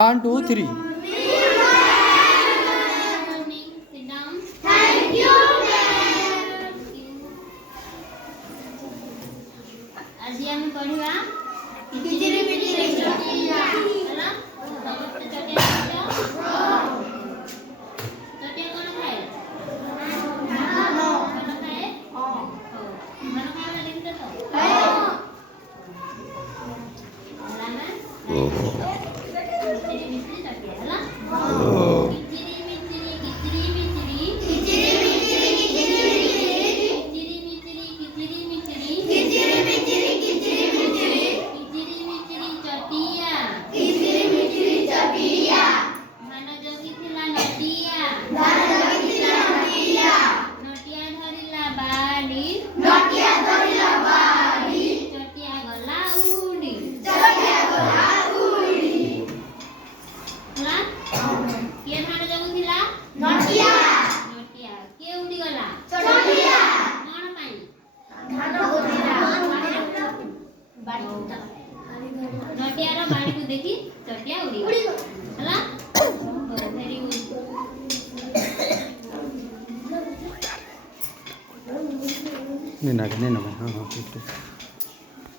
1, 2, 3. Thank you, ma'am. आज आम्ही पढिबा किचिरी मिचिरी चटिया ହେଲା ସମସ୍ତେ ଚଟିଆ ଖାଇଛ ଚଟିଆ କଣ ଖାଏ ଧାନ ଖାଏ ଧାନ ଖାଇବା ଦେଖିଛ ତ ହେଲା ନା କିଚିରି ମିଚିରି ଚଟିଆ ହେଲା କିଚିରି ମିଚିରି କିଚିରି ମିଚିରି किचिरी मिचिरी किचिरी मिचिरी किचिरी मिचिरी किचिरी मिचिरी किचिरी मिचिरी किचिरी मिचिरी किचिरी मिचिरी चटिया किचिरी मिचिरी चटिया ଧାନ ଜଗିଥିଲା ନଟିଆ धान जगिला नटिया ନଟିଆ ଧରିଲା ବାଡ଼ି नटिया धरिला बाड़ी ଚଟିଆ ଗଲା ଉଡ଼ି चटिया गला उड़ी ହେଲା କିଏ ଧାନ ଜଗୁଥିଲା नटिया ନଟିଆ କିଏ ଉଡ଼ି ଗଲା चटिया କଣ ପାଇଁ धान गोदिला ନଟିଆର ବାଡ଼ିକୁ ଦେଖି ଚଟିଆ ଉଡ଼ି ଗଲା ହେଲା ଭେରି ଗୁଡ୍ नहीं ना हाँ हाँ ठीक है